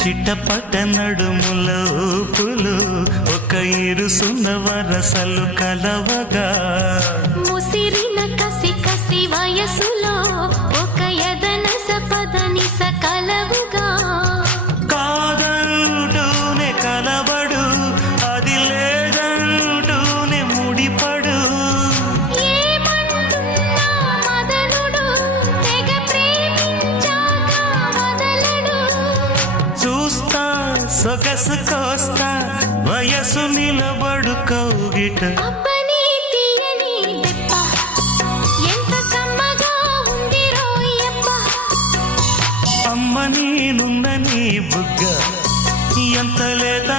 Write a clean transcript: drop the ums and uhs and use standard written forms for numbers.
చిట్టపట నడుముల ఊపులు ఒక ఇరుసున్న వరసలు కలవగా ముసిరిన కసి కసి వయసులో ఒక యదన సపదని సకలవుగా కాదంటూనే కలబడు అది లేదంటూనే ముడిపడు ఏమంటున్నా మదనుడు తెగ ప్రేమించాక వదలడు చూస్తా సొగసు కోస్తా వయసు నిలబడు కౌగిట అబ్బని తీయని దెబ్బ ఎంత కమ్మగా ఉంది రోయప్ప అమ్మ నేనున్న నీ బుగ్గ ఎంత లేదా